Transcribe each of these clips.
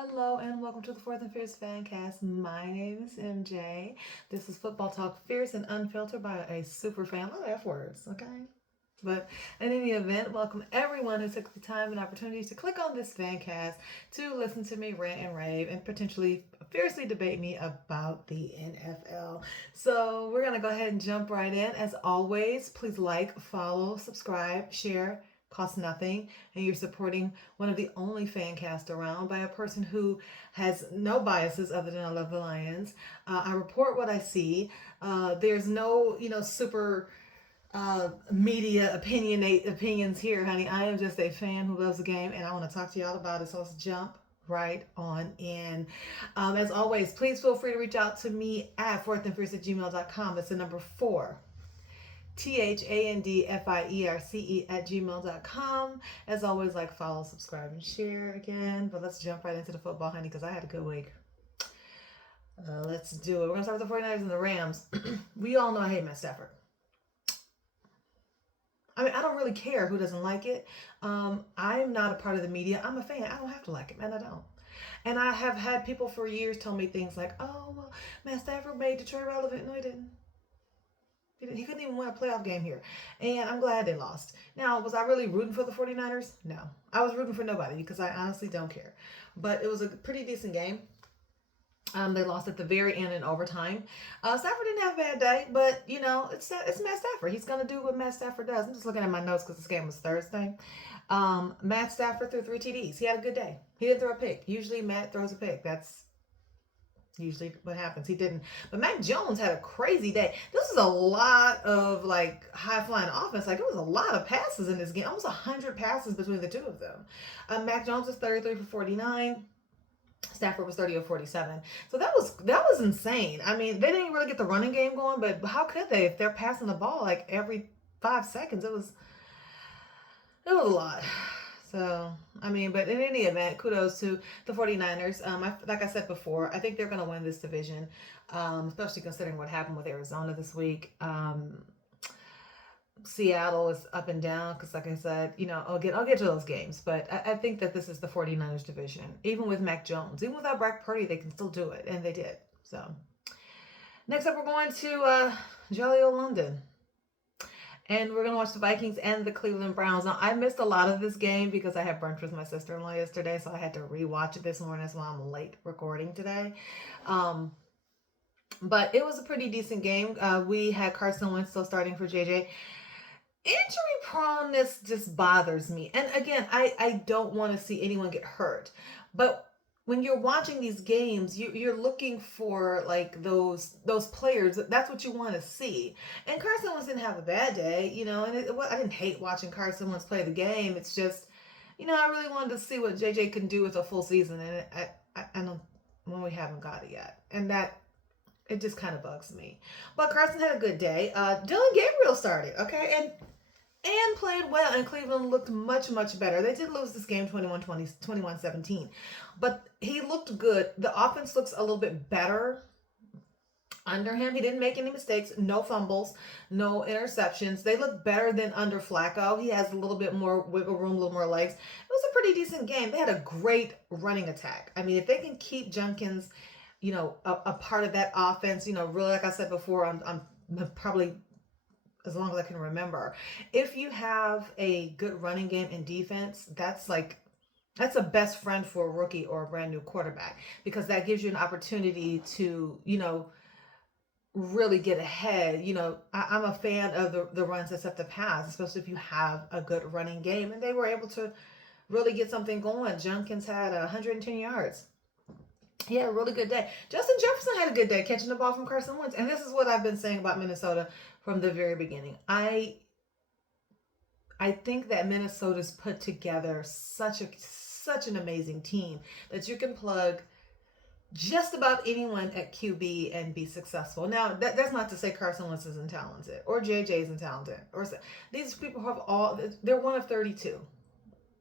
Hello and welcome to the Fourth and Fierce Fancast. My name is MJ. This is Football Talk Fierce and Unfiltered by a super fan. A lot of F words, okay? But in any event, welcome everyone who took the time and opportunity to click on this fancast to listen to me rant and rave and potentially fiercely debate me about the NFL. So we're gonna go ahead and jump right in. As always, please like, follow, subscribe, share. Costs nothing, and you're supporting one of the only fan cast around by a person who has no biases other than I love the Lions. I report what I see. There's no, super media opinions here, honey. I am just a fan who loves the game, and I want to talk to y'all about it. So let's jump right on in. As always, please feel free to reach out to me at fourthandfierce@gmail.com. That's the number 4. THANDFIERCE@gmail.com. As always, like, follow, subscribe, and share again. But let's jump right into the football, honey, because I had a good week. Let's do it. We're going to start with the 49ers and the Rams. We all know I hate Matt Stafford. I mean, I don't really care who doesn't like it. I'm not a part of the media. I'm a fan. I don't have to like it, man. I don't. And I have had people for years tell me things like, oh, well, Matt Stafford made Detroit relevant. No, he didn't. He couldn't even win a playoff game here. And I'm glad they lost. Now, was I really rooting for the 49ers? No. I was rooting for nobody because I honestly don't care. But it was a pretty decent game. They lost at the very end in overtime. Stafford didn't have a bad day, but, it's Matt Stafford. He's going to do what Matt Stafford does. I'm just looking at my notes because this game was Thursday. Matt Stafford threw 3 TDs. He had a good day. He didn't throw a pick. Usually Matt throws a pick. That's usually what happens. He didn't. But Mac Jones had a crazy day. This is a lot of high flying offense. It was a lot of passes in this game. Almost 100 passes between the two of them. Mac Jones was 33 for 49. Stafford was 30 of 47. So that was insane. I mean, they didn't really get the running game going, but how could they if they're passing the ball every 5 seconds? It was a lot. So, I mean, but in any event, kudos to the 49ers. Like I said before, I think they're going to win this division, especially considering what happened with Arizona this week. Seattle is up and down because, like I said, I'll get to those games. But I think that this is the 49ers division. Even with Mac Jones, even without Brock Purdy, they can still do it. And they did. So, next up, we're going to jolly old London. And we're going to watch the Vikings and the Cleveland Browns. Now, I missed a lot of this game because I had brunch with my sister-in-law yesterday, so I had to rewatch it this morning. That's why I'm late recording today. But it was a pretty decent game. We had Carson Wentz still starting for JJ. Injury proneness just bothers me. And again, I don't want to see anyone get hurt. But when you're watching these games, you're looking for those players. That's what you want to see. And Carson Wentz didn't have a bad day, and I didn't hate watching Carson Wentz play the game. It's just, I really wanted to see what JJ can do with a full season, and I don't when we haven't got it yet, and that it just kind of bugs me. But Carson had a good day. Dylan Gabriel started, okay, and played well, and Cleveland looked much, much better. They did lose this game 21-20, 21-17, but he looked good. The offense looks a little bit better under him. He didn't make any mistakes, no fumbles, no interceptions. They look better than under Flacco. He has a little bit more wiggle room, a little more legs. It was a pretty decent game. They had a great running attack. I mean, if they can keep Jenkins, a part of that offense, really, like I said before, I'm probably as long as I can remember. If you have a good running game and defense, that's a best friend for a rookie or a brand new quarterback, because that gives you an opportunity to, really get ahead. I'm a fan of the runs that set the pass, especially if you have a good running game. And they were able to really get something going. Jenkins had 110 yards. He had a really good day. Justin Jefferson had a good day catching the ball from Carson Wentz. And this is what I've been saying about Minnesota from the very beginning. I think that Minnesota's put together such an amazing team that you can plug just about anyone at QB and be successful. Now, that's not to say Carson Wentz isn't talented or JJ isn't talented. These people they're one of 32.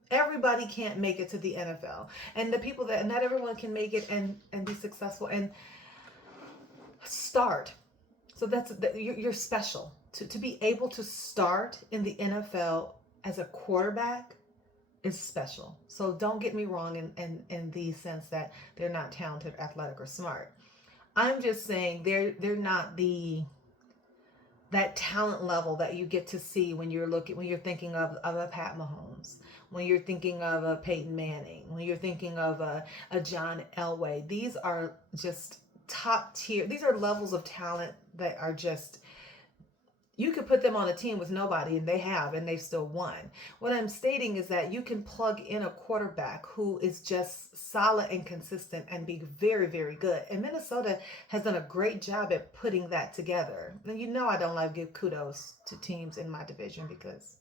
Everybody can't make it to the NFL. And the people not everyone can make it and be successful and start. So you're special. To be able to start in the NFL as a quarterback is special. So don't get me wrong in the sense that they're not talented, athletic, or smart. I'm just saying they're not the that talent level that you get to see when you're thinking of a Pat Mahomes, when you're thinking of a Peyton Manning, when you're thinking of a John Elway. These are just top tier. These are levels of talent that are just, you could put them on a team with nobody and they've still won. What I'm stating is that you can plug in a quarterback who is just solid and consistent and be very, very good. And Minnesota has done a great job at putting that together. And you know I don't like to give kudos to teams in my division because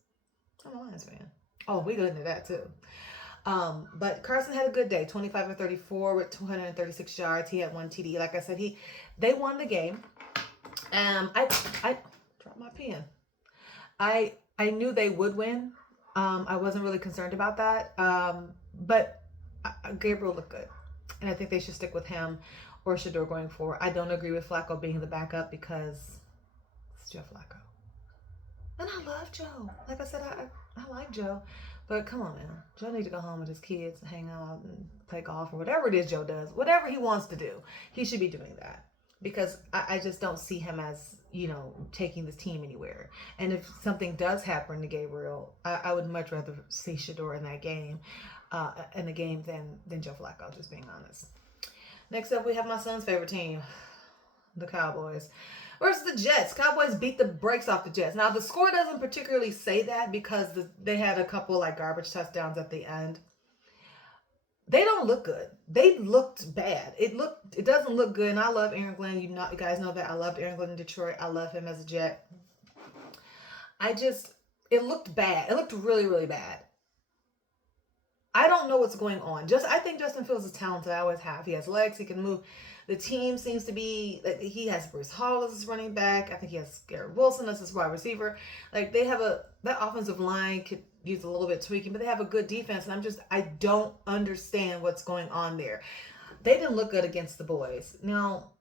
I'm a Lions fan. Oh, we go into that too. But Carson had a good day, 25 and 34 with 236 yards. He had one TD. Like I said, they won the game. I dropped my pen. I knew they would win. I wasn't really concerned about that. But Gabriel looked good, and I think they should stick with him or Shador going forward. I don't agree with Flacco being the backup because it's Joe Flacco, and I love Joe. Like I said, I like Joe, but come on, man. Joe needs to go home with his kids, hang out, and play golf or whatever it is Joe does. Whatever he wants to do, he should be doing that. Because I just don't see him as, taking this team anywhere. And if something does happen to Gabriel, I would much rather see Shador in that game, than Joe Flacco, just being honest. Next up, we have my son's favorite team, the Cowboys, versus the Jets. Cowboys beat the brakes off the Jets. Now, the score doesn't particularly say that because they had a couple like garbage touchdowns at the end. They don't look good. They looked bad. It doesn't look good. And I love Aaron Glenn. You guys know that I loved Aaron Glenn in Detroit. I love him as a Jet. It looked bad. It looked really, really bad. I don't know what's going on. I think Justin Fields is talented. I always have. He has legs. He can move. The team seems to be, he has Bruce Hall as his running back. I think he has Garrett Wilson as his wide receiver. Like, they have that offensive line could use a little bit tweaking, but they have a good defense. And I don't understand what's going on there. They didn't look good against the boys. Now,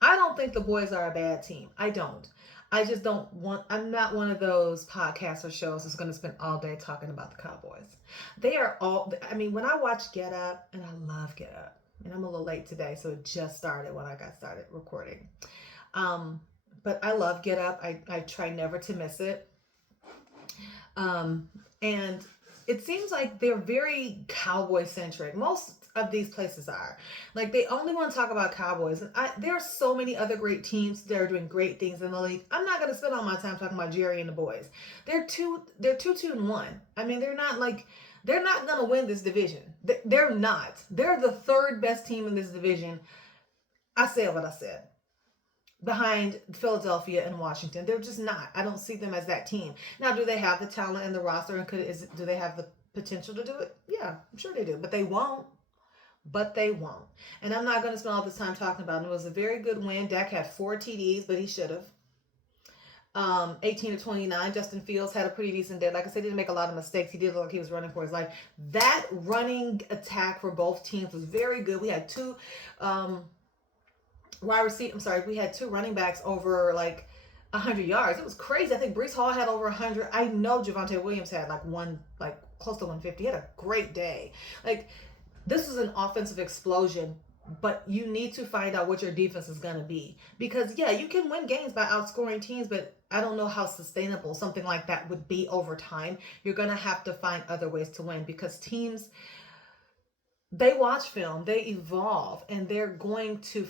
I don't think the boys are a bad team. I don't. I'm not one of those podcasts or shows that's going to spend all day talking about the Cowboys. When I watch Get Up, and I love Get Up, and I'm a little late today, so it just started when I got started recording. But I love Get Up. I try never to miss it. And it seems like they're very Cowboy centric. Most of these places are. Like, they only want to talk about Cowboys. And there are so many other great teams that are doing great things in the league. I'm not going to spend all my time talking about Jerry and the boys. They're 2-1. I mean, they're not going to win this division. They're not. They're the third best team in this division. I said what I said. Behind Philadelphia and Washington. They're just not. I don't see them as that team. Now, do they have the talent and the roster? And do they have the potential to do it? Yeah, I'm sure they do. But they won't. And I'm not going to spend all this time talking about it. It was a very good win. Dak had 4 TDs, but he should have. 18-29. Justin Fields had a pretty decent day. Like I said, he didn't make a lot of mistakes. He did look like he was running for his life. That running attack for both teams was very good. We had two we had 2 running backs over like 100 yards. It was crazy. I think Breece Hall had over 100. I know Javonte Williams had close to 150. He had a great day. Like, this is an offensive explosion, but you need to find out what your defense is going to be. Because, yeah, you can win games by outscoring teams, but I don't know how sustainable something like that would be over time. You're going to have to find other ways to win because teams, they watch film, they evolve, and they're going to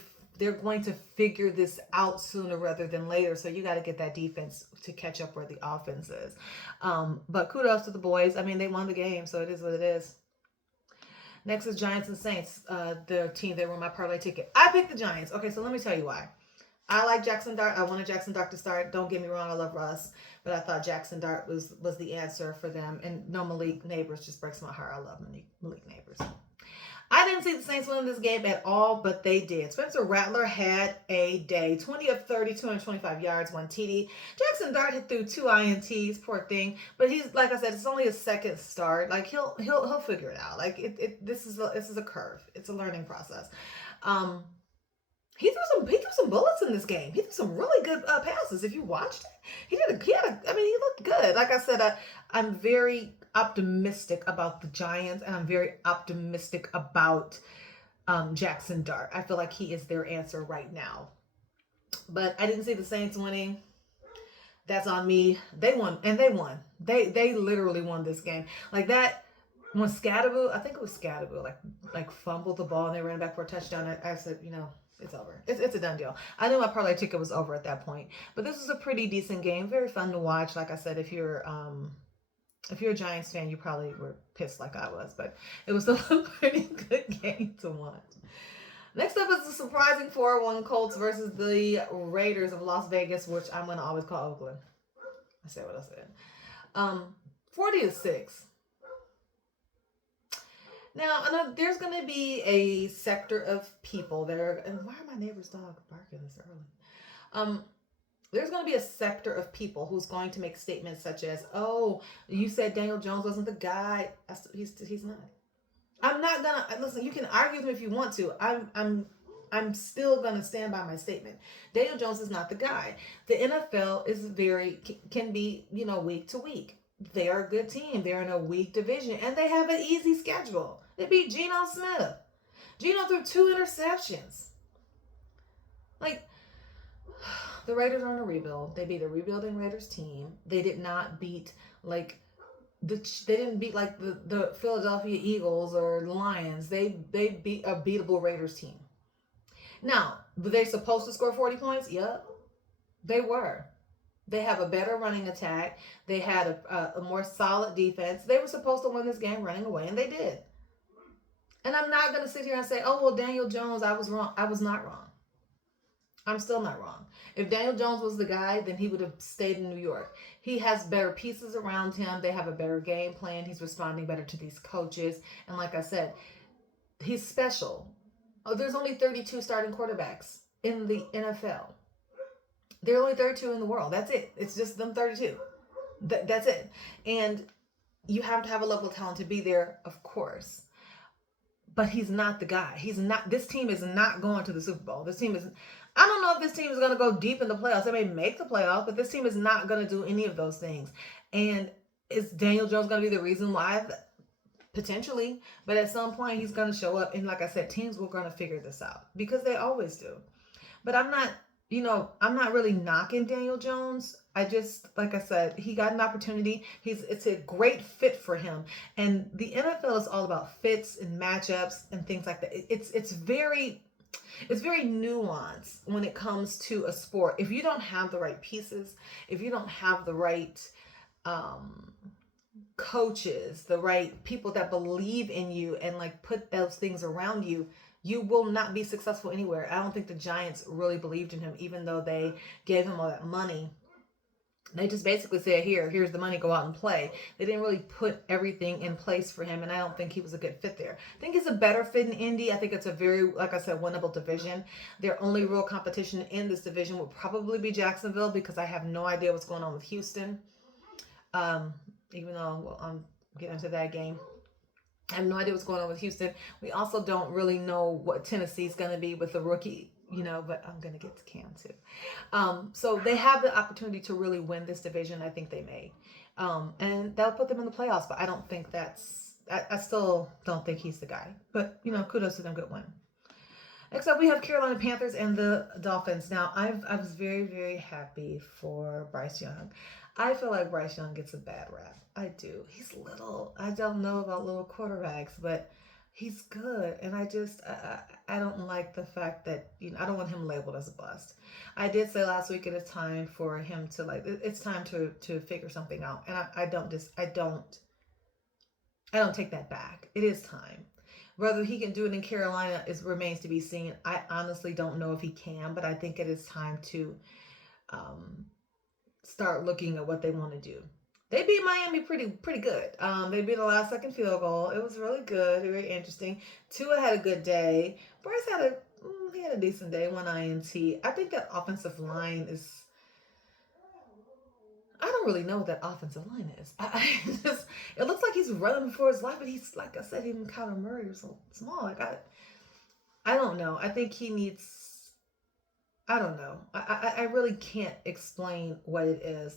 figure this out sooner rather than later. So you got to get that defense to catch up where the offense is. But kudos to the boys. I mean, they won the game, so it is what it is. Next is Giants and Saints, the team that were my parlay ticket. I picked the Giants. Okay, so let me tell you why. I like Jackson Dart. I wanted Jackson Dart to start. Don't get me wrong, I love Russ. But I thought Jackson Dart was the answer for them. And no, Malik Neighbors just breaks my heart. I love Malik Neighbors. I didn't see the Saints win this game at all, but they did. Spencer Rattler had a day. 20 of 30, 225 yards, 1 TD. Jackson Dart hit through 2 INTs, poor thing. But he's, like I said, it's only his second start. Like, he'll figure it out. Like, this is a curve. It's a learning process. He threw some bullets in this game. He threw some really good passes. If you watched it, he looked good. Like I said, I'm very optimistic about the Giants, and I'm very optimistic about Jackson Dart. I feel like he is their answer right now. But I didn't see the Saints winning. That's on me. They won, and they won. They literally won this game. Like that when Scadaboo, I think it was Scadaboo, like fumbled the ball and they ran back for a touchdown. I said, it's over. It's a done deal. I knew my parlay ticket was over at that point. But this was a pretty decent game, very fun to watch. Like I said, if you're a Giants fan, you probably were pissed like I was, but it was still a pretty good game to watch. Next up is the surprising 4-1 Colts versus the Raiders of Las Vegas, which I'm going to always call Oakland. I said what I said. 40-6. Now, I know there's going to be a sector of people that are, and why are my neighbor's dog barking this early? There's going to be a sector of people who's going to make statements such as, "Oh, you said Daniel Jones wasn't the guy." He's not. I'm not gonna listen. You can argue with me if you want to. I'm still gonna stand by my statement. Daniel Jones is not the guy. The NFL is can be week to week. They are a good team. They're in a weak division and they have an easy schedule. They beat Geno Smith. Geno threw 2 interceptions. Like the Raiders are on a rebuild. They beat a rebuilding Raiders team. They did not beat like they didn't beat like the Philadelphia Eagles or Lions. They beat a beatable Raiders team. Now, were they supposed to score 40 points? Yep, they were. They have a better running attack. They had a more solid defense. They were supposed to win this game running away, and they did. And I'm not going to sit here and say, "Oh, well, Daniel Jones, I was wrong." I was not wrong. I'm still not wrong. If Daniel Jones was the guy, then he would have stayed in New York. He has better pieces around him. They have a better game plan. He's responding better to these coaches. And like I said, he's special. Oh, there's only 32 starting quarterbacks in the NFL. There are only 32 in the world. That's it. It's just them 32. That's it. And you have to have a level of talent to be there, of course. But he's not the guy. He's not. This team is not going to the Super Bowl. This team is. I don't know if this team is going to go deep in the playoffs. They may make the playoffs, but this team is not going to do any of those things. And is Daniel Jones going to be the reason why? Potentially. But at some point, he's going to show up. And like I said, teams were going to figure this out because they always do. But I'm not really knocking Daniel Jones. I just, like I said, he got an opportunity. It's a great fit for him. And the NFL is all about fits and matchups and things like that. It's very nuanced when it comes to a sport. If you don't have the right pieces, if you don't have the right coaches, the right people that believe in you and like put those things around you, you will not be successful anywhere. I don't think the Giants really believed in him, even though they gave him all that money. They just basically said, here's the money, go out and play. They didn't really put everything in place for him, and I don't think he was a good fit there. I think he's a better fit in Indy. I think it's a very, like I said, winnable division. Their only real competition in this division will probably be Jacksonville because I have no idea what's going on with Houston. Even though I'm getting into that game. I have no idea what's going on with Houston. We also don't really know what Tennessee's going to be with the rookie, but I'm going to get to Cam too. So they have the opportunity to really win this division. I think they may. And that'll put them in the playoffs, but I don't think I still don't think he's the guy. But, kudos to them, good win. Next up, we have Carolina Panthers and the Dolphins. Now, I was very, very happy for Bryce Young. I feel like Bryce Young gets a bad rap. I do. He's little. I don't know about little quarterbacks, but he's good. And I don't like the fact that, I don't want him labeled as a bust. I did say last week it's time for him to it's time to figure something out. And I don't take that back. It is time. Whether he can do it in Carolina remains to be seen. I honestly don't know if he can, but I think it is time to start looking at what they want to do. They beat Miami pretty good. They beat a last second field goal. It was really good, very interesting. Tua had a good day. Bryce had a decent day, 1 INT. I think that offensive line is. I don't really know what that offensive line is. It looks like he's running for his life, but he's, like I said, even Kyler Murray is so small. I don't know. I think he needs. I don't know. I really can't explain what it is.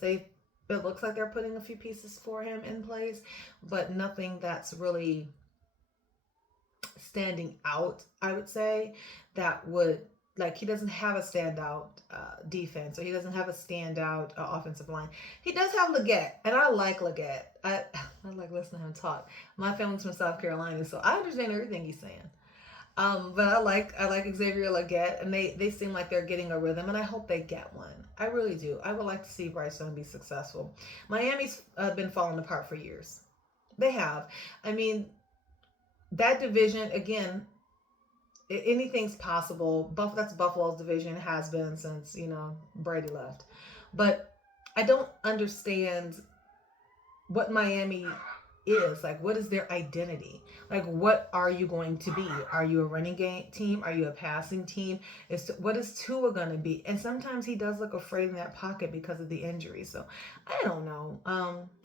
it looks like they're putting a few pieces for him in place, but nothing that's really standing out, I would say, that would, like, he doesn't have a standout defense, or he doesn't have a standout offensive line. He does have Leggett, and I like Leggett. I like listening to him talk. My family's from South Carolina, so I understand everything he's saying. But I like Xavier Leggett, and they seem like they're getting a rhythm, and I hope they get one. I really do. I would like to see Bryce Young be successful. Miami's been falling apart for years. They have. I mean, that division again. Anything's possible. That's Buffalo's division. Has been since Brady left. But I don't understand what Miami is like. What is their identity? Like, what are you going to be? Are you a running game team? Are you a passing team? What is Tua going to be? And sometimes he does look afraid in that pocket because of the injury. So I don't know.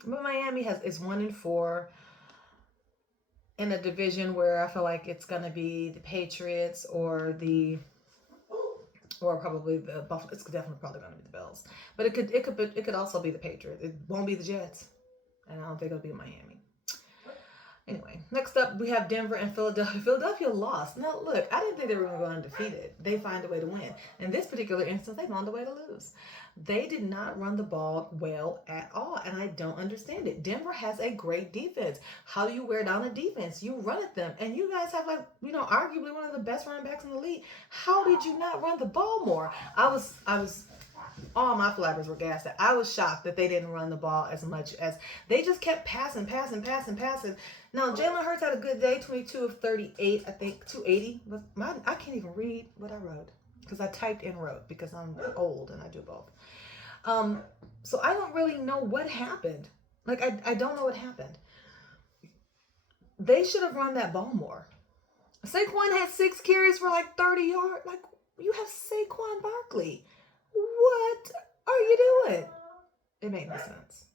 But Miami is 1-4 in a division where I feel like it's going to be the Patriots or probably the Buffalo. It's definitely probably going to be the Bills, but it could also be the Patriots. It won't be the Jets, and I don't think it'll be Miami. Anyway, next up we have Denver and Philadelphia. Philadelphia lost. Now look, I didn't think they were going to go undefeated. They find a way to win. In this particular instance, they found a way to lose. They did not run the ball well at all, and I don't understand it. Denver has a great defense. How do you wear down a defense? You run at them, and you guys have arguably one of the best running backs in the league. How did you not run the ball more? I was all my flappers were gassed. I was shocked that they didn't run the ball as much as they just kept passing. Now, Jalen Hurts had a good day, 22 of 38, I think, 280. I can't even read what I wrote because I typed and wrote because I'm old and I do both. So I don't really know what happened. Like, I don't know what happened. They should have run that ball more. Saquon had 6 carries for like 30 yards. Like, you have Saquon Barkley. What are you doing? It made no sense.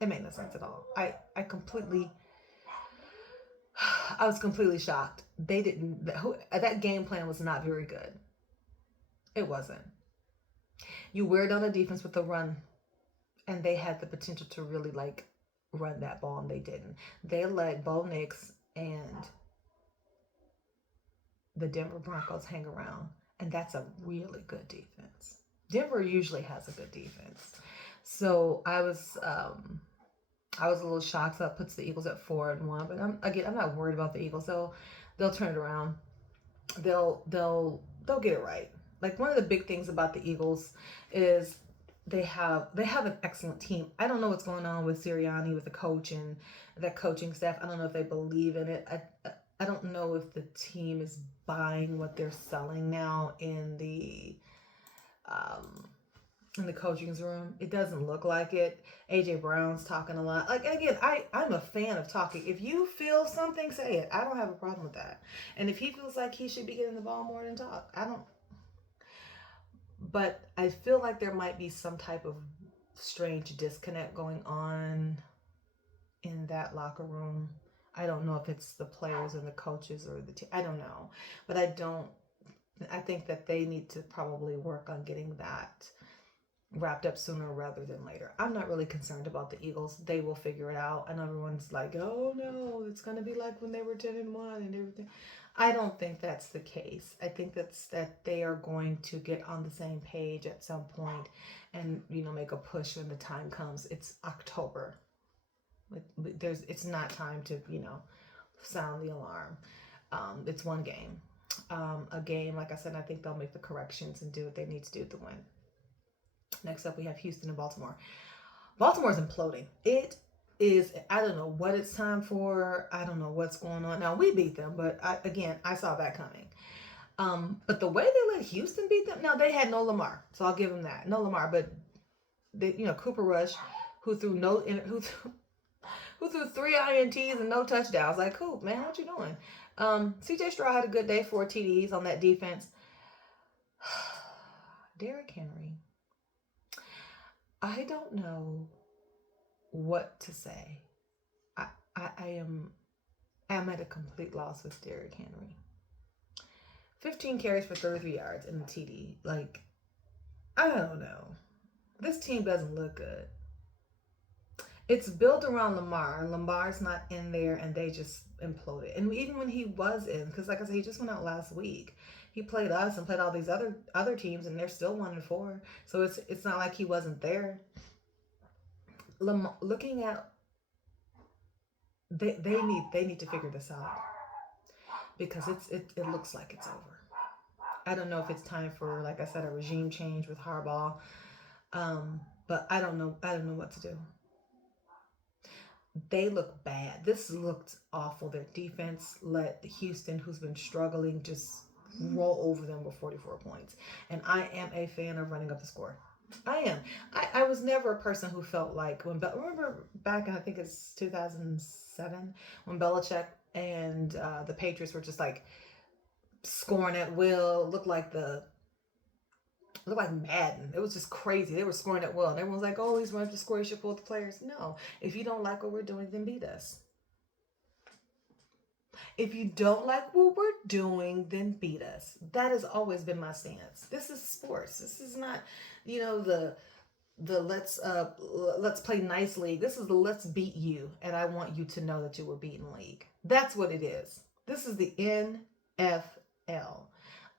It made no sense at all. I was completely shocked. That game plan was not very good. It wasn't. You wear down a defense with a run, and they had the potential to really run that ball, and they didn't. They let Bo Nix and the Denver Broncos hang around, and that's a really good defense. Denver usually has a good defense. So I was a little shocked. So that puts the Eagles at 4-1. But I'm not worried about the Eagles. They'll turn it around. They'll get it right. Like, one of the big things about the Eagles is they have an excellent team. I don't know what's going on with Sirianni, with the coach and that coaching staff. I don't know if they believe in it. I don't know if the team is buying what they're selling now in the coaching room. It doesn't look like it. AJ Brown's talking a lot. Like, again, I'm a fan of talking. If you feel something, say it. I don't have a problem with that. And if he feels like he should be getting the ball more than talk, I don't. But I feel like there might be some type of strange disconnect going on in that locker room. I don't know if it's the players and the coaches or the team. I don't know. But I think that they need to probably work on getting that wrapped up sooner rather than later. I'm not really concerned about the Eagles. They will figure it out. And everyone's like, oh no, it's going to be like when they were 10-1 and everything. I don't think that's the case. I think that they are going to get on the same page at some point and, make a push when the time comes. It's October. It's not time to, sound the alarm. It's one game. A game, like I said, I think they'll make the corrections and do what they need to do to win. Next up, we have Houston and Baltimore. Baltimore's imploding. It is, I don't know what it's time for. I don't know what's going on. Now, we beat them, but I saw that coming. But the way they let Houston beat them, now they had no Lamar, so I'll give them that. No Lamar, but they, Cooper Rush, who threw 3 INTs and no touchdowns. Like, Coop, man, what you doing? CJ Stroud had a good day, 4 TDs on that defense. Derrick Henry. I don't know what to say. I'm at a complete loss with Derrick Henry. 15 carries for 33 yards in the TD. Like, I don't know. This team doesn't look good. It's built around Lamar. Lamar's not in there, and they just imploded. And even when he was in, because like I said, he just went out last week. He played us and played all these other teams, and they're still 1-4. So it's not like he wasn't there. Looking at they need to figure this out because it looks like it's over. I don't know if it's time for, like I said, a regime change with Harbaugh. But I don't know. I don't know what to do. They look bad. This looked awful. Their defense let Houston, who's been struggling, just roll over them with 44 points. And I am a fan of running up the score. I am. I was never a person who felt like remember back in, I think it's 2007, when Belichick and the Patriots were just like scoring at will. Looked like Madden. It was just crazy. They were scoring at will, and everyone's like, "Oh, he's running to score. He should pull the players." No, if you don't like what we're doing, then beat us. If you don't like what we're doing, then beat us. That has always been my stance. This is sports. This is not, the let's play nice league. This is the let's beat you, and I want you to know that you were beaten league. That's what it is. This is the NFL.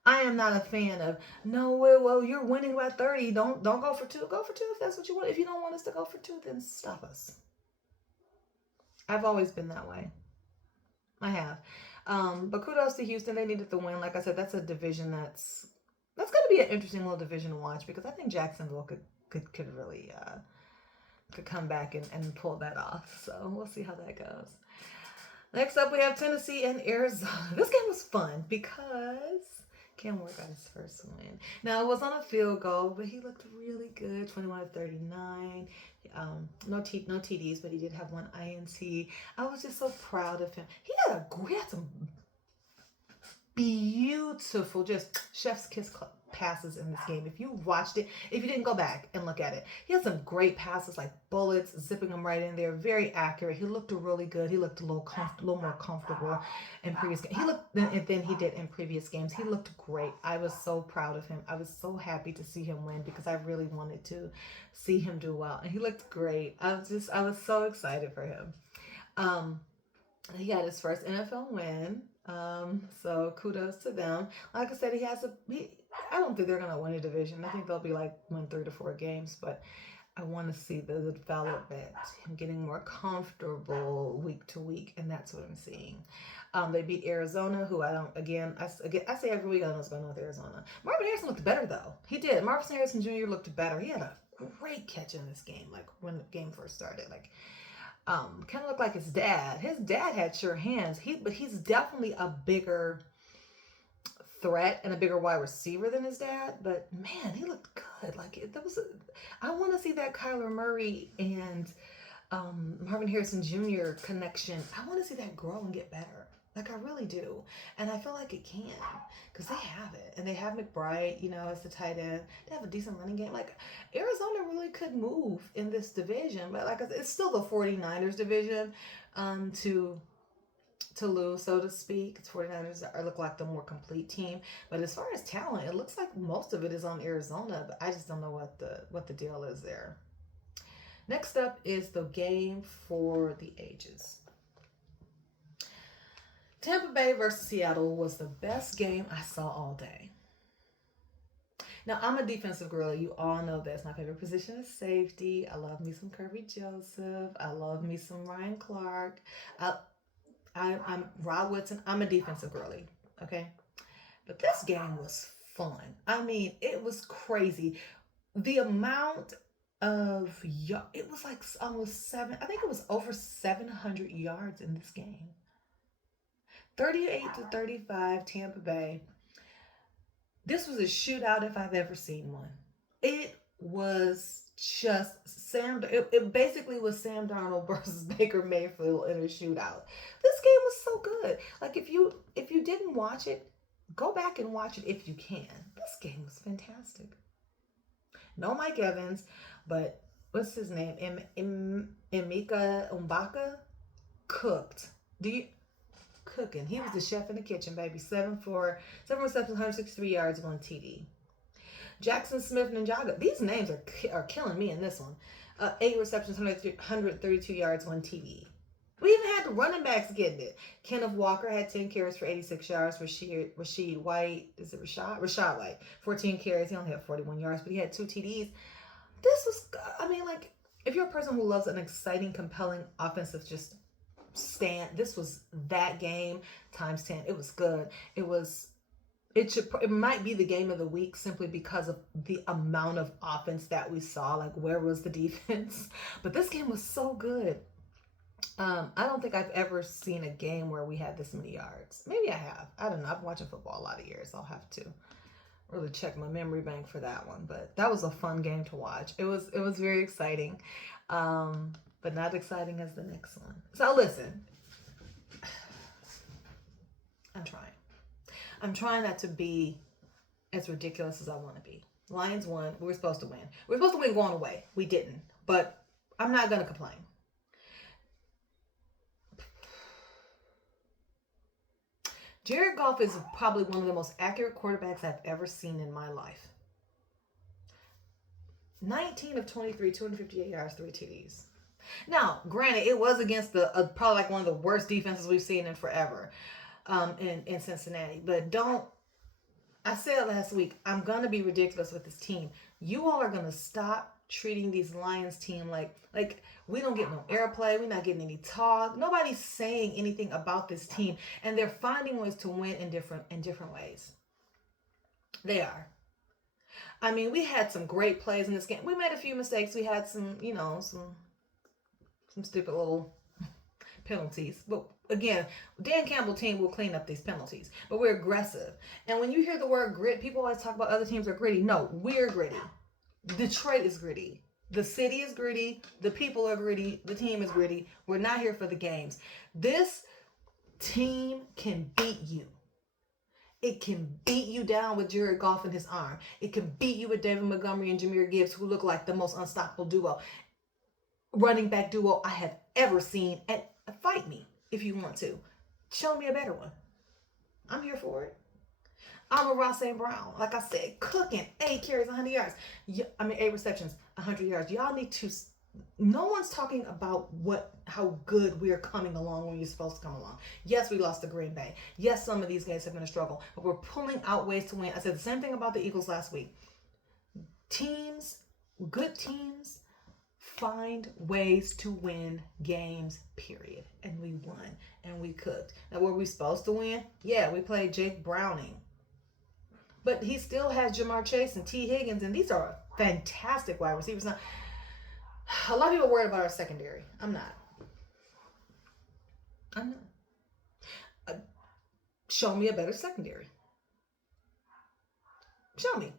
I am not a fan of no. Well, you're winning by 30. Don't go for two. Go for two if that's what you want. If you don't want us to go for two, then stop us. I've always been that way. I have. But kudos to Houston. They needed the win. Like I said, that's a division that's going to be an interesting little division to watch because I think Jacksonville could really could come back and pull that off. So we'll see how that goes. Next up, we have Tennessee and Arizona. This game was fun because Cam Ward got his first win. Now, it was on a field goal, but he looked really good, 21-39. No TDs, but he did have one INT. I was just so proud of him. He had some beautiful, just chef's kiss passes in this game. If you watched it, if you didn't go back and look at it, he had some great passes like bullets, zipping them right in there, very accurate. He looked really good. He looked a little more comfortable in previous games. He looked than he did in previous games. He looked great. I was so proud of him. I was so happy to see him win because I really wanted to see him do well, and he looked great. I was so excited for him. He had his first NFL win. So kudos to them. Like I said, I don't think they're gonna win a division. I think they'll be like win 3 to 4 games, but I want to see the development, him getting more comfortable week to week, and that's what I'm seeing. They beat Arizona, who I don't. I say every week I don't know what's going on with Arizona. Marvin Harrison looked better though. He did. Marvin Harrison Jr. looked better. He had a great catch in this game, like when the game first started, like. Kind of looked like his dad. His dad had sure hands. But he's definitely a bigger threat and a bigger wide receiver than his dad. But man, he looked good. I want to see that Kyler Murray and Marvin Harrison Jr. connection. I want to see that grow and get better. Like I really do, and I feel like it can because they have it, and they have McBride, as the tight end. They have a decent running game. Like Arizona really could move in this division, but like it's still the 49ers division to lose, so to speak. It's 49ers look like the more complete team, but as far as talent, it looks like most of it is on Arizona. But I just don't know what the deal is there. Next up is the game for the ages. Tampa Bay versus Seattle was the best game I saw all day. Now, I'm a defensive girl. You all know this. My favorite position is safety. I love me some Kirby Joseph. I love me some Ryan Clark. I'm Rod Woodson. I'm a defensive girly. Okay? But this game was fun. I mean, it was crazy. The amount of it was like almost I think it was over 700 yards in this game. 38-35, Tampa Bay. This was a shootout if I've ever seen one. It was just it basically was Sam Darnold versus Baker Mayfield in a shootout. This game was so good. Like if you didn't watch it, go back and watch it if you can. This game was fantastic. No Mike Evans, but what's his name? Emeka Umbaka cooked. Cookin. He was the chef in the kitchen, baby. 7 receptions, 163 yards, 1 TD. Jackson Smith Ninjaga. These names are killing me in this one. 8 receptions, 132 yards, 1 TD. We even had the running backs getting it. Kenneth Walker had 10 carries for 86 yards. Rashid White, is it Rashad? Rashad White, 14 carries. He only had 41 yards, but he had 2 TDs. This was, I mean, like, if you're a person who loves an exciting, compelling offensive just stand, this was that game times 10. It was good. It might be the game of the week simply because of the amount of offense that we saw. Like, where was the defense? But this game was so good. I don't think I've ever seen a game where we had this many yards. Maybe I have. I don't know. I've been watching football a lot of years. I'll have to really check my memory bank for that one. But that was a fun game to watch. It was very exciting, but not exciting as the next one. So listen, I'm trying not to be as ridiculous as I want to be. Lions won. We were supposed to win. We were supposed to win going away. We didn't. But I'm not going to complain. Jared Goff is probably one of the most accurate quarterbacks I've ever seen in my life. 19 of 23, 258 yards, 3 TDs. Now, granted, it was against probably like one of the worst defenses we've seen in forever in Cincinnati. But I said last week, I'm going to be ridiculous with this team. You all are going to stop treating these Lions team like we don't get no airplay. We're not getting any talk. Nobody's saying anything about this team. And they're finding ways to win in different ways. They are. I mean, we had some great plays in this game. We made a few mistakes. We had some stupid little penalties. But again, Dan Campbell's team will clean up these penalties. But we're aggressive. And when you hear the word grit, people always talk about other teams are gritty. No, we're gritty. Detroit is gritty. The city is gritty. The people are gritty. The team is gritty. We're not here for the games. This team can beat you. It can beat you down with Jared Goff in his arm. It can beat you with David Montgomery and Jahmyr Gibbs, who look like the most unstoppable running back duo I have ever seen. And fight me if you want to. Show me a better one. I'm here for it. I'm a Ross St. Brown. Like I said, Cookin, 8 carries, 100 yards. 8 receptions, 100 yards. Y'all need to. No one's talking about how good we're coming along when you're supposed to come along. Yes, we lost to Green Bay. Yes, some of these games have been a struggle, but we're pulling out ways to win. I said the same thing about the Eagles last week. Good teams, find ways to win games, period. And we won, and we cooked. Now, were we supposed to win? Yeah, we played Jake Browning. But he still has Jamar Chase and T. Higgins, and these are fantastic wide receivers. Now, a lot of people are worried about our secondary. I'm not. Show me a better secondary. Show me.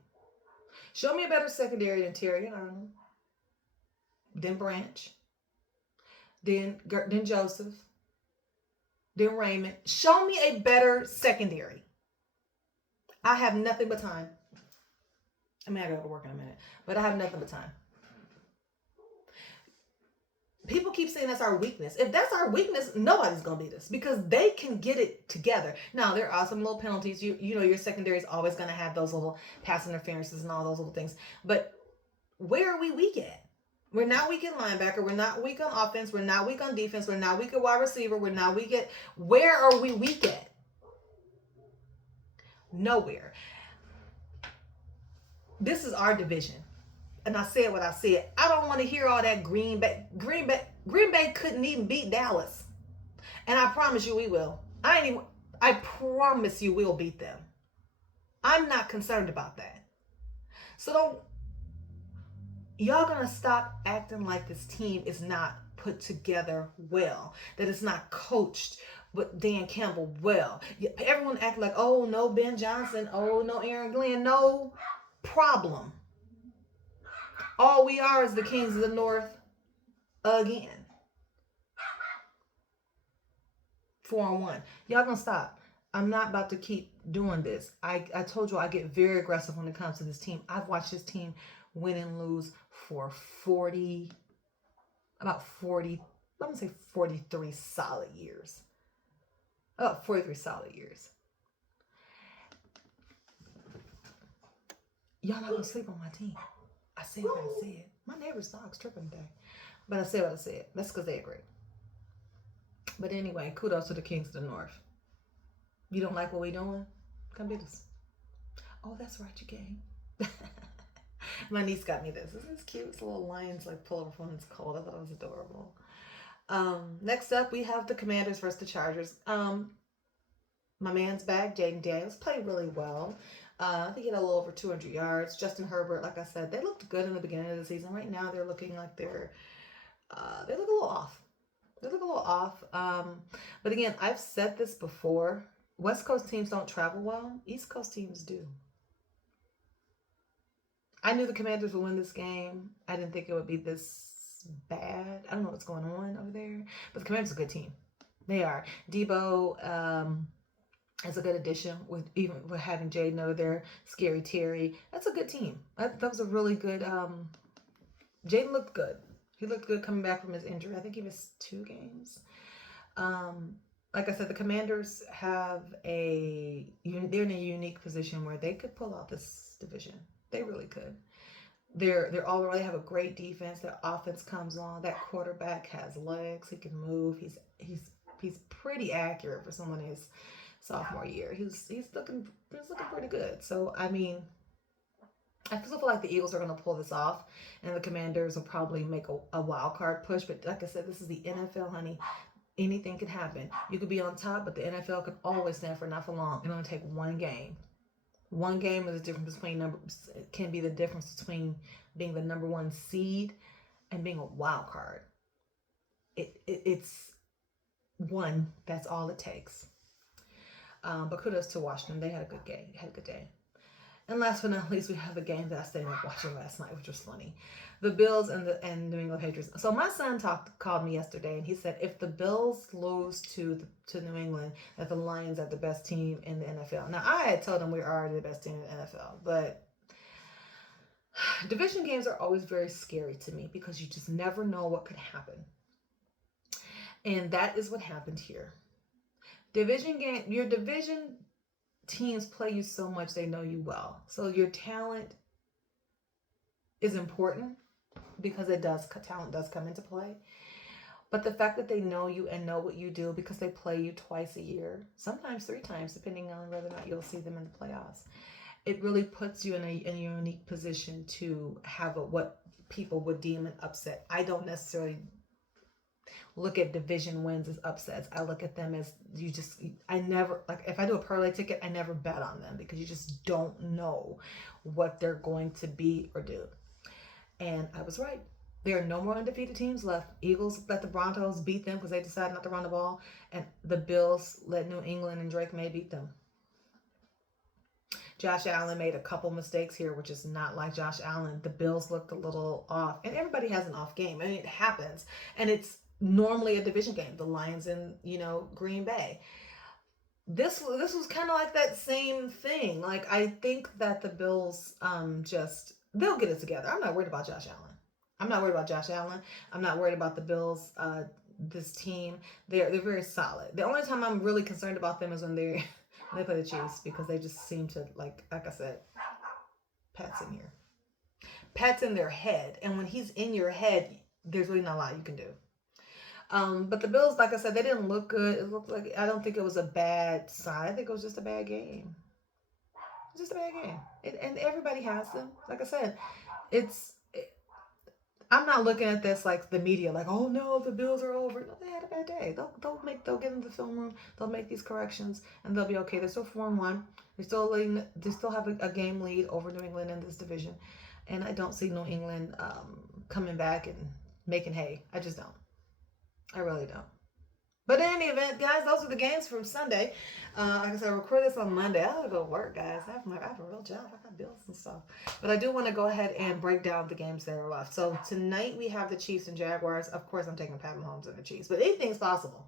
Show me a better secondary than Terry and Arnold, then Branch, then Joseph, then Raymond. Show me a better secondary. I have nothing but time. I mean, I gotta go to work in a minute, but I have nothing but time. People keep saying that's our weakness. If that's our weakness, nobody's gonna beat us because they can get it together. Now, there are some little penalties. You know, your secondary is always gonna have those little pass interferences and all those little things. But where are we weak at? We're not weak at linebacker. We're not weak on offense. We're not weak on defense. We're not weak at wide receiver. We're not weak at. Where are we weak at? Nowhere. This is our division. And I said what I said. I don't want to hear all that Green Bay. Green Bay couldn't even beat Dallas. And I promise you we will. I promise you we'll beat them. I'm not concerned about that. So y'all gonna stop acting like this team is not put together well, that it's not coached with Dan Campbell well. Everyone act like, oh, no Ben Johnson, oh, no Aaron Glenn. No problem. All we are is the Kings of the North again. 4-1. Y'all gonna stop. I'm not about to keep doing this. I told you I get very aggressive when it comes to this team. I've watched this team win and lose for 43 solid years. About 43 solid years. Y'all not gonna sleep on my team. I said what I said. My neighbor's dog's tripping today. But I said what I said. That's because they agree. But anyway, kudos to the Kings of the North. You don't like what we doing? Come get us. Oh, that's right, you came. My niece got me this. Isn't this cute? It's a little lion's like pullover when it's cold. I thought it was adorable. Next up, we have the Commanders versus the Chargers. My man's back, Jaden Daniels, played really well. I think he had a little over 200 yards. Justin Herbert, like I said, they looked good in the beginning of the season. Right now, they're looking like they look a little off. They look a little off. But again, I've said this before. West Coast teams don't travel well. East Coast teams do. I knew the Commanders would win this game. I didn't think it would be this bad. I don't know what's going on over there. But the Commanders are a good team. They are. Debo is a good addition with having Jaden over there. Scary Terry. That's a good team. That was a really good. Jaden looked good. He looked good coming back from his injury. I think he missed 2 games. Like I said, the Commanders they're in a unique position where they could pull out this division. They really could. They're all they have a great defense. Their offense comes on. That quarterback has legs. He can move. He's pretty accurate for someone his sophomore year. He's looking pretty good. So I mean, I still feel like the Eagles are going to pull this off, and the Commanders will probably make a wild card push. But like I said, this is the NFL, honey. Anything can happen. You could be on top, but the NFL could always stand for not for long. It only take one game. One game is the difference between can be the difference between being the number 1 seed and being a wild card. It's one. That's all it takes. But kudos to Washington. They had a good game. Had a good day. And last but not least, we have the game that I stayed up watching last night, which was funny. The Bills and New England Patriots. So my son called me yesterday, and he said if the Bills lose to New England, that the Lions are the best team in the NFL. Now, I had told him we are the best team in the NFL, but division games are always very scary to me because you just never know what could happen. And that is what happened here. Your division teams play you so much they know you well. So your talent is important because talent does come into play. But the fact that they know you and know what you do because they play you twice a year, sometimes 3 times, depending on whether or not you'll see them in the playoffs, it really puts you in a unique position to have what people would deem an upset. I don't necessarily look at division wins as upsets. I look at them as I never, like if I do a parlay ticket, I never bet on them because you just don't know what they're going to be or do. And I was right. There are no more undefeated teams left. Eagles let the Broncos beat them because they decided not to run the ball. And the Bills let New England and Drake May beat them. Josh Allen made a couple mistakes here, which is not like Josh Allen. The Bills looked a little off. And everybody has an off game. I mean, it happens. And it's normally a division game. The Lions in, Green Bay. This was kind of like that same thing. Like, I think that the Bills they'll get it together. I'm not worried about Josh Allen. I'm not worried about the Bills, this team. They're very solid. The only time I'm really concerned about them is when they play the Chiefs because they just seem to, like I said, Pat's in their head. And when he's in your head, there's really not a lot you can do. But the Bills, like I said, they didn't look good. It looked like, I don't think it was a bad sign. I think it was just a bad game. Just a bad game. And everybody has them. Like I said, I'm not looking at this like the media, like, oh no, the Bills are over. No, they had a bad day. They'll get into the film room. They'll make these corrections, and they'll be okay. They're still 4-1. They still have a game lead over New England in this division, and I don't see New England coming back and making hay. I just don't. I really don't. But in any event, guys, those are the games from Sunday. Like I said, I record this on Monday. I have to go to work, guys. I have a real job. I got bills and stuff. But I do want to go ahead and break down the games that are left. So tonight we have the Chiefs and Jaguars. Of course, I'm taking Pat Mahomes and the Chiefs. But anything's possible.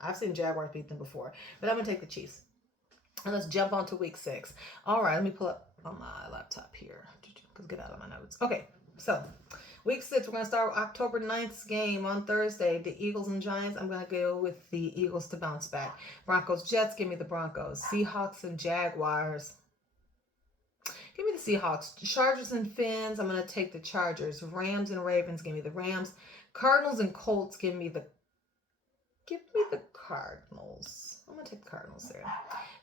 I've seen Jaguars beat them before. But I'm going to take the Chiefs. And let's jump on to week 6. All right, let me pull up on my laptop here. Get out of my notes. Okay, so week 6, we're going to start with October 9th's game on Thursday. The Eagles and Giants, I'm going to go with the Eagles to bounce back. Broncos, Jets, give me the Broncos. Seahawks and Jaguars. Give me the Seahawks. Chargers and Fins, I'm going to take the Chargers. Rams and Ravens, give me the Rams. Cardinals and Colts, give me the Cardinals. I'm going to take the Cardinals there.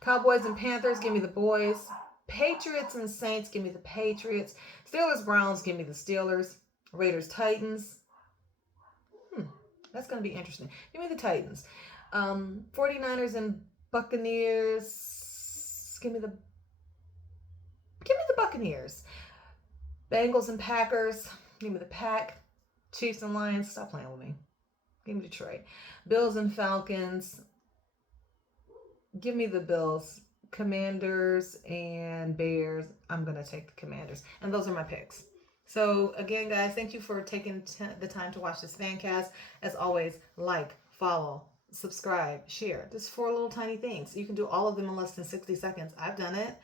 Cowboys and Panthers, give me the boys. Patriots and Saints, give me the Patriots. Steelers, Browns, give me the Steelers. Raiders, Titans. That's going to be interesting. Give me the Titans. 49ers and Buccaneers. Give me the Buccaneers. Bengals and Packers. Give me the Pack. Chiefs and Lions. Stop playing with me. Give me Detroit. Bills and Falcons. Give me the Bills. Commanders and Bears. I'm going to take the Commanders. And those are my picks. So again, guys, thank you for taking the time to watch this fan cast. As always, like, follow, subscribe, share. Just 4 little tiny things. You can do all of them in less than 60 seconds. I've done it.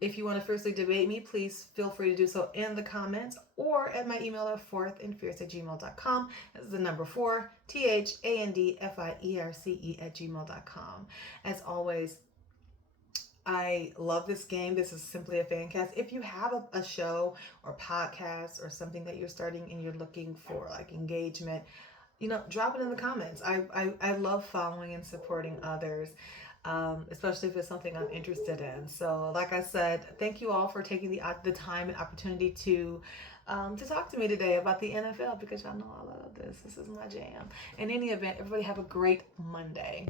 If you want to fiercely debate me, please feel free to do so in the comments or at my email at fourthandfierce@gmail.com. That's the number 4, THANDFIERCE@gmail.com. As always, I love this game. This is simply a fan cast. If you have a show or podcast or something that you're starting and you're looking for like engagement, drop it in the comments. I love following and supporting others, especially if it's something I'm interested in. So like I said, thank you all for taking the time and opportunity to talk to me today about the NFL, because y'all know I love this. This is my jam. In any event, everybody have a great Monday.